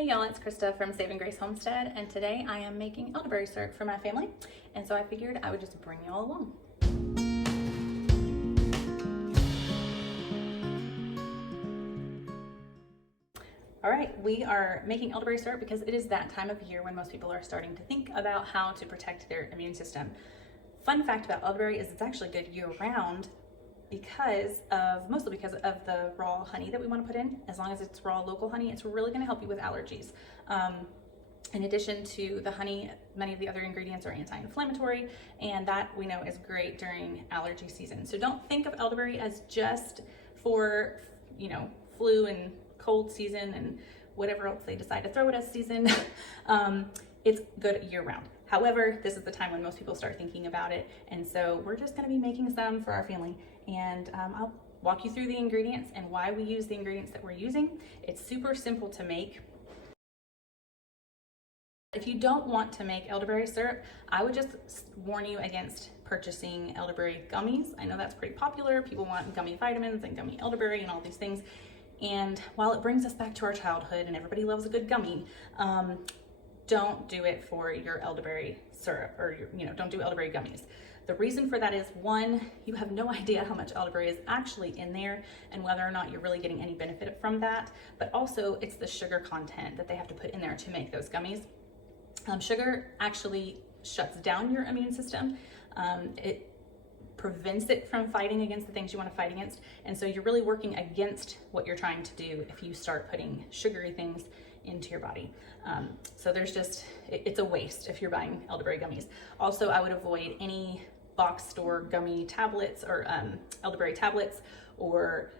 Hey y'all, it's Krista from Saving Grace Homestead, and today I am making elderberry syrup for my family, and so I figured I would just bring y'all along. All right, we are making elderberry syrup because it is that time of year when most people are starting to think about how to protect their immune system. Fun fact about elderberry is it's actually good year-round mostly because of the raw honey that we want to put in. As long as it's raw local honey, it's really going to help you with allergies. In addition to the honey, many of the other ingredients are anti-inflammatory, and that we know is great during allergy season. So don't think of elderberry as just for, flu and cold season and whatever else they decide to throw it as season. It's good year-round. However, this is the time when most people start thinking about it, and so we're just going to be making some for our family, and I'll walk you through the ingredients and why we use the ingredients that we're using. It's super simple to make. If you don't want to make elderberry syrup, I would just warn you against purchasing elderberry gummies. I know that's pretty popular. People want gummy vitamins and gummy elderberry and all these things, and while it brings us back to our childhood and everybody loves a good gummy, don't do it for your elderberry syrup, or don't do elderberry gummies. The reason for that is, one, you have no idea how much elderberry is actually in there and whether or not you're really getting any benefit from that, but also it's the sugar content that they have to put in there to make those gummies. Sugar actually shuts down your immune system. It prevents it from fighting against the things you want to fight against, and so you're really working against what you're trying to do if you start putting sugary things into your body. So it's a waste if you're buying elderberry gummies. Also, I would avoid any box store gummy tablets or elderberry tablets, or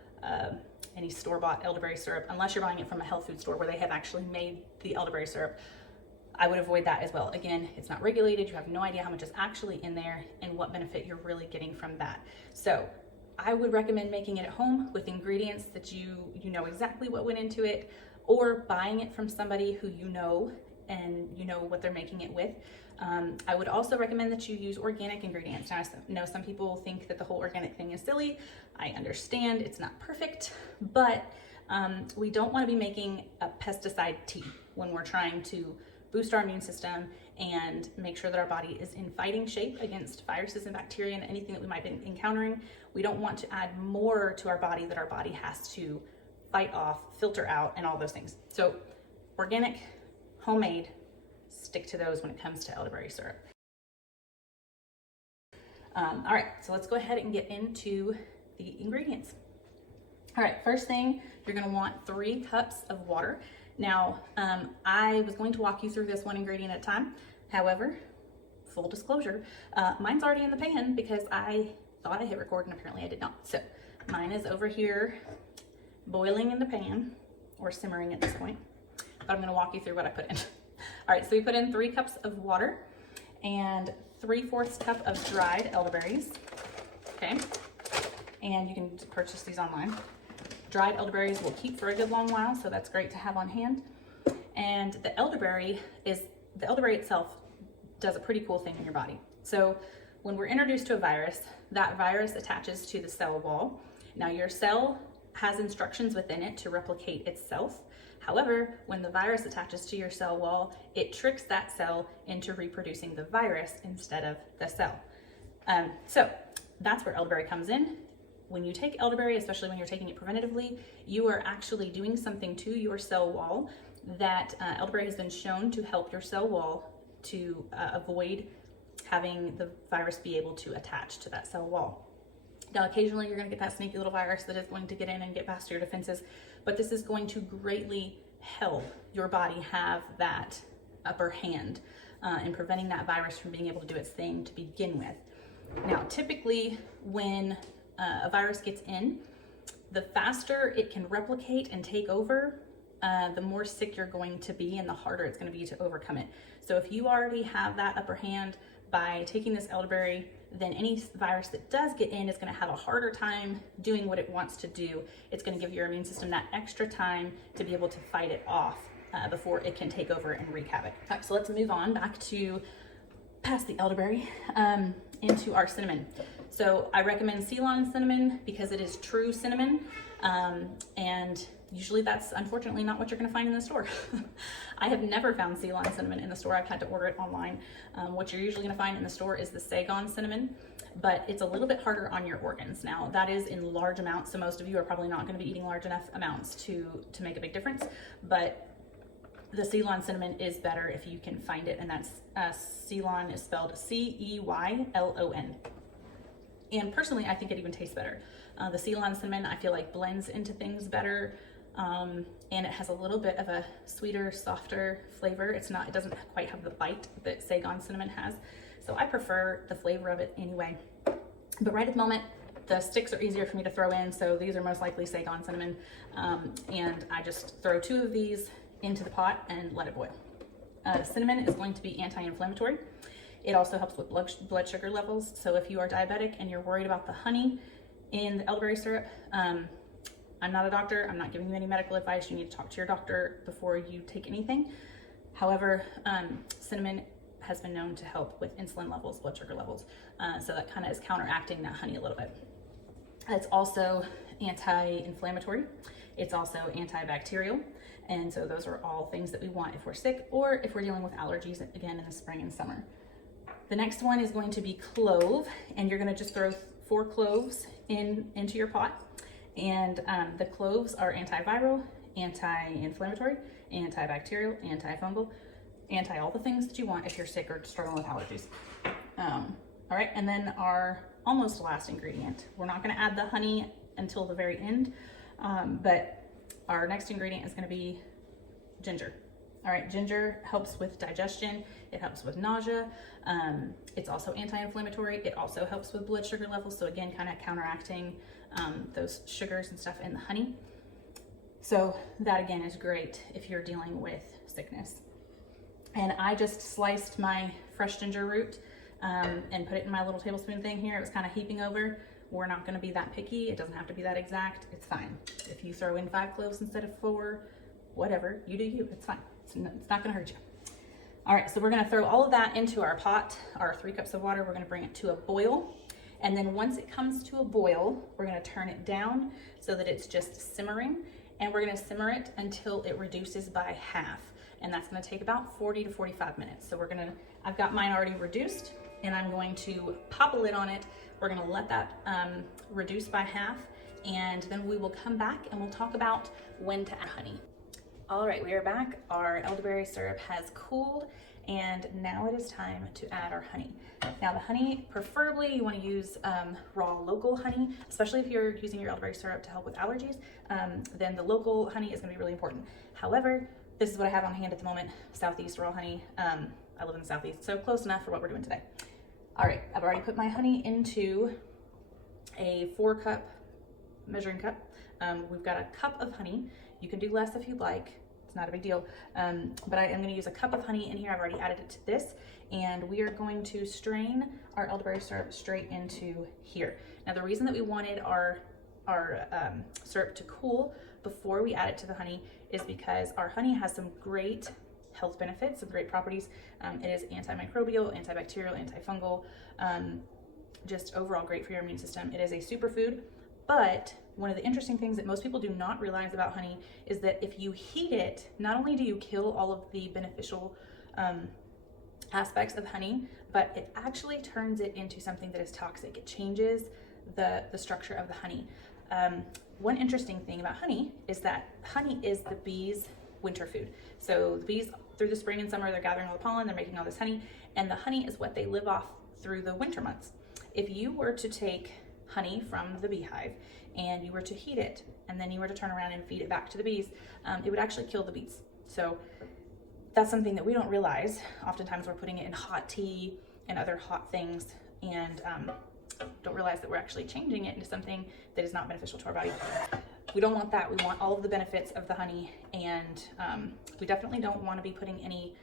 any store-bought elderberry syrup, unless you're buying it from a health food store where they have actually made the elderberry syrup. I would avoid that as well. Again, it's not regulated. You have no idea how much is actually in there and what benefit you're really getting from that. So I would recommend making it at home with ingredients that you know exactly what went into it, or buying it from somebody who you know and you know what they're making it with. I would also recommend that you use organic ingredients. Now, I know some people think that the whole organic thing is silly. I understand it's not perfect, but we don't want to be making a pesticide tea when we're trying to boost our immune system and make sure that our body is in fighting shape against viruses and bacteria and anything that we might be encountering. We don't want to add more to our body that our body has to fight off, filter out, and all those things. So organic, homemade, stick to those when it comes to elderberry syrup. All right, so let's go ahead and get into the ingredients. All right, first thing, you're gonna want 3 cups of water. Now, I was going to walk you through this one ingredient at a time. However, full disclosure, mine's already in the pan because I thought I hit record and apparently I did not. So mine is over here boiling in the pan, or simmering at this point, but I'm gonna walk you through what I put in. All right, so we put in 3 cups of water and 3/4 cup of dried elderberries, okay? And you can purchase these online. Dried elderberries will keep for a good long while, so that's great to have on hand. And the elderberry itself does a pretty cool thing in your body. So when we're introduced to a virus, that virus attaches to the cell wall. Now, your cell has instructions within it to replicate itself. However, when the virus attaches to your cell wall, it tricks that cell into reproducing the virus instead of the cell. So that's where elderberry comes in. When you take elderberry, especially when you're taking it preventatively, you are actually doing something to your cell wall that elderberry has been shown to help your cell wall to avoid having the virus be able to attach to that cell wall. Now, occasionally you're going to get that sneaky little virus that is going to get in and get past your defenses, but this is going to greatly help your body have that upper hand in preventing that virus from being able to do its thing to begin with. Now, typically when a virus gets in, the faster it can replicate and take over, the more sick you're going to be and the harder it's going to be to overcome it. So if you already have that upper hand by taking this elderberry, then any virus that does get in is going to have a harder time doing what it wants to do. It's going to give your immune system that extra time to be able to fight it off before it can take over and wreak havoc. All right, so let's move on back to past the elderberry into our cinnamon. So I recommend Ceylon cinnamon because it is true cinnamon, and Usually that's unfortunately not what you're gonna find in the store. I have never found Ceylon cinnamon in the store. I've had to order it online. What you're usually gonna find in the store is the Saigon cinnamon, but it's a little bit harder on your organs. Now that is in large amounts, so most of you are probably not gonna be eating large enough amounts to make a big difference, but the Ceylon cinnamon is better if you can find it, and that's Ceylon is spelled C-E-Y-L-O-N. And personally, I think it even tastes better. The Ceylon cinnamon, I feel like blends into things better, and it has a little bit of a sweeter, softer flavor. It doesn't quite have the bite that Saigon cinnamon has. So I prefer the flavor of it anyway. But right at the moment, the sticks are easier for me to throw in, so these are most likely Saigon cinnamon. And I just throw 2 of these into the pot and let it boil. Cinnamon is going to be anti-inflammatory. It also helps with blood sugar levels. So if you are diabetic and you're worried about the honey in the elderberry syrup, I'm not a doctor. I'm not giving you any medical advice. You need to talk to your doctor before you take anything. However, cinnamon has been known to help with insulin levels, blood sugar levels. So that kind of is counteracting that honey a little bit. It's also anti-inflammatory. It's also antibacterial. And so those are all things that we want if we're sick or if we're dealing with allergies again in the spring and summer. The next one is going to be clove, and you're gonna just throw 4 cloves into your pot. And the cloves are antiviral, anti-inflammatory, antibacterial, antifungal, anti all the things that you want if you're sick or struggling with allergies. All right, and then our almost last ingredient. We're not gonna add the honey until the very end, but our next ingredient is gonna be ginger. All right, ginger helps with digestion. It helps with nausea. It's also anti-inflammatory. It also helps with blood sugar levels. So again, kind of counteracting those sugars and stuff in the honey. So that again is great if you're dealing with sickness. And I just sliced my fresh ginger root and put it in my little tablespoon thing here. It was kind of heaping over. We're not gonna be that picky. It doesn't have to be that exact. It's fine. If you throw in 5 cloves instead of 4, whatever, you do you, it's fine. It's not gonna hurt you. All right, so we're gonna throw all of that into our pot, our 3 cups of water. We're gonna bring it to a boil. And then once it comes to a boil, we're gonna turn it down so that it's just simmering. And we're gonna simmer it until it reduces by half. And that's gonna take about 40 to 45 minutes. So I've got mine already reduced, and I'm going to pop a lid on it. We're gonna let that reduce by half, and then we will come back and we'll talk about when to add honey. All right, we are back. Our elderberry syrup has cooled, and now it is time to add our honey. Now the honey, preferably you wanna use raw local honey, especially if you're using your elderberry syrup to help with allergies, then the local honey is gonna be really important. However, this is what I have on hand at the moment, Southeast raw honey. I live in the Southeast, so close enough for what we're doing today. All right, I've already put my honey into a 4-cup measuring cup. We've got a cup of honey. You can do less if you'd like. It's not a big deal. But I am gonna use a cup of honey in here. I've already added it to this, and we are going to strain our elderberry syrup straight into here. Now the reason that we wanted our syrup to cool before we add it to the honey is because our honey has some great health benefits, some great properties. It is antimicrobial, antibacterial, antifungal, just overall great for your immune system. It is a superfood, but one of the interesting things that most people do not realize about honey is that if you heat it, not only do you kill all of the beneficial aspects of honey, but it actually turns it into something that is toxic. It changes the structure of the honey. One interesting thing about honey is that honey is the bees' winter food. So the bees through the spring and summer, they're gathering all the pollen, they're making all this honey, and the honey is what they live off through the winter months. If you were to take honey from the beehive and you were to heat it, and then you were to turn around and feed it back to the bees, it would actually kill the bees. So that's something that we don't realize. Oftentimes we're putting it in hot tea and other hot things, and don't realize that we're actually changing it into something that is not beneficial to our body. We don't want that. We want all of the benefits of the honey, and we definitely don't want to be putting any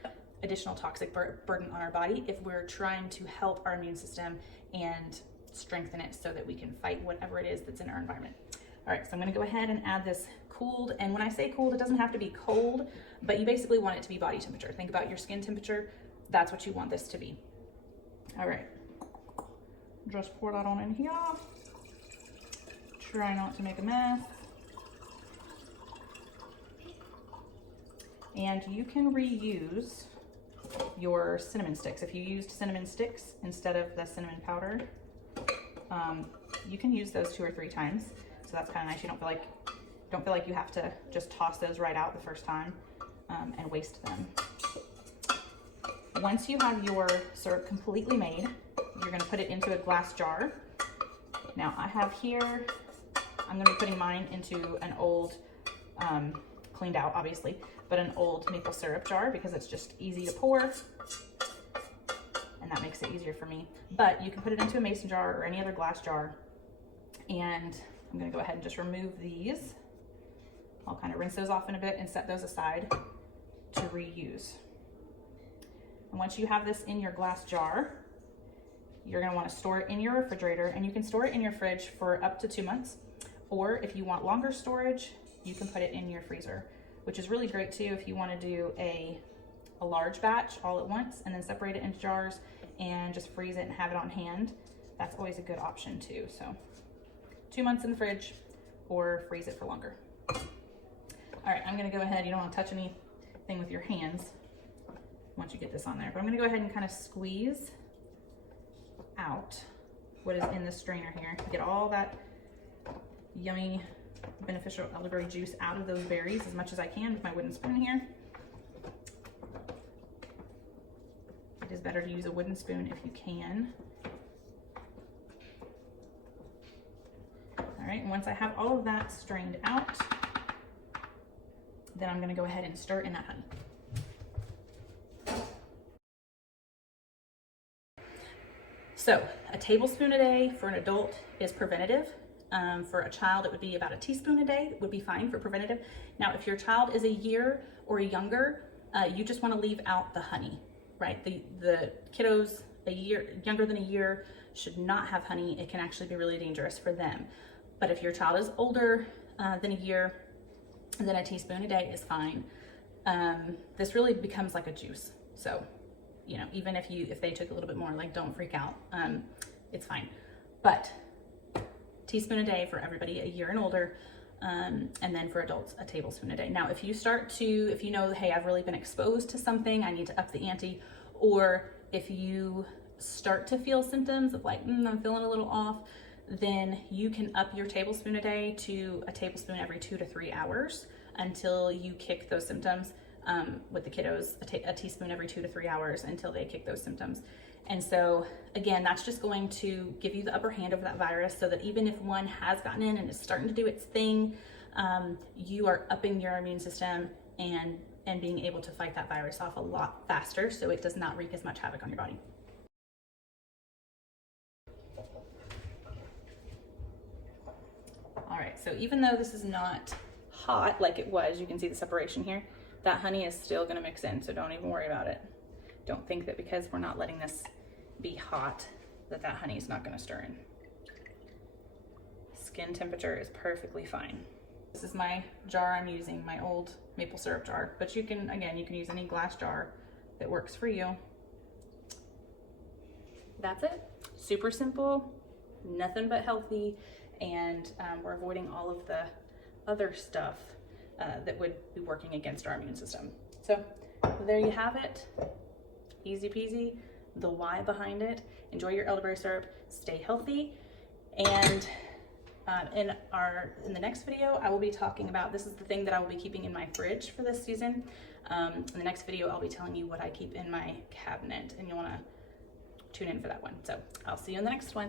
additional toxic burden on our body if we're trying to help our immune system and strengthen it so that we can fight whatever it is that's in our environment. All right, so I'm gonna go ahead and add this cooled, and when I say cooled, it doesn't have to be cold, but you basically want it to be body temperature. Think about your skin temperature. That's what you want this to be. All right, just pour that on in here. Try not to make a mess. And you can reuse your cinnamon sticks. If you used cinnamon sticks instead of the cinnamon powder, you can use those 2 or 3 times. So that's kind of nice. You don't feel like you have to just toss those right out the first time and waste them. Once you have your syrup completely made, you're going to put it into a glass jar. Now I have here, I'm going to be putting mine into an old, cleaned out obviously, but an old maple syrup jar because it's just easy to pour and that makes it easier for me. But you can put it into a mason jar or any other glass jar, and I'm going to go ahead and just remove these. I'll kind of rinse those off in a bit and set those aside to reuse. And once you have this in your glass jar, you're going to want to store it in your refrigerator, and you can store it in your fridge for up to 2 months. Or if you want longer storage, you can put it in your freezer, which is really great too if you want to do a large batch all at once and then separate it into jars and just freeze it and have it on hand. That's always a good option too. So 2 months in the fridge or freeze it for longer. All right, I'm going to go ahead. You don't want to touch anything with your hands once you get this on there, but I'm going to go ahead and kind of squeeze out what is in the strainer here. Get all that yummy, beneficial elderberry juice out of those berries as much as I can with my wooden spoon here. It is better to use a wooden spoon if you can. All right, and once I have all of that strained out, then I'm going to go ahead and stir in that honey. So a tablespoon a day for an adult is preventative. For a child, it would be about a teaspoon a day would be fine for preventative. Now, if your child is a year or younger, you just want to leave out the honey, right? The kiddos younger than a year should not have honey. It can actually be really dangerous for them. But if your child is older than a year, then a teaspoon a day is fine. This really becomes like a juice. So, you know, even if they took a little bit more, like, don't freak out. It's fine. But teaspoon a day for everybody a year and older, and then for adults, a tablespoon a day. Now, if you know, hey, I've really been exposed to something, I need to up the ante, or if you start to feel symptoms of like, I'm feeling a little off, then you can up your tablespoon a day to a tablespoon every 2 to 3 hours until you kick those symptoms. With the kiddos, a teaspoon every 2 to 3 hours until they kick those symptoms. And so again, that's just going to give you the upper hand over that virus, so that even if one has gotten in and is starting to do its thing, you are upping your immune system and being able to fight that virus off a lot faster, so it does not wreak as much havoc on your body. All right, so even though this is not hot like it was, you can see the separation here, that honey is still gonna mix in, so don't even worry about it. Don't think that because we're not letting this be hot that honey is not gonna stir in. Skin temperature is perfectly fine. This is my jar I'm using, my old maple syrup jar, but you can use any glass jar that works for you. That's it. Super simple, nothing but healthy, and we're avoiding all of the other stuff that would be working against our immune system. So there you have it. Easy peasy. The why behind it. Enjoy your elderberry syrup. Stay healthy. And in the next video, I will be talking about, this is the thing that I will be keeping in my fridge for this season. In the next video, I'll be telling you what I keep in my cabinet, and you'll want to tune in for that one. So I'll see you in the next one.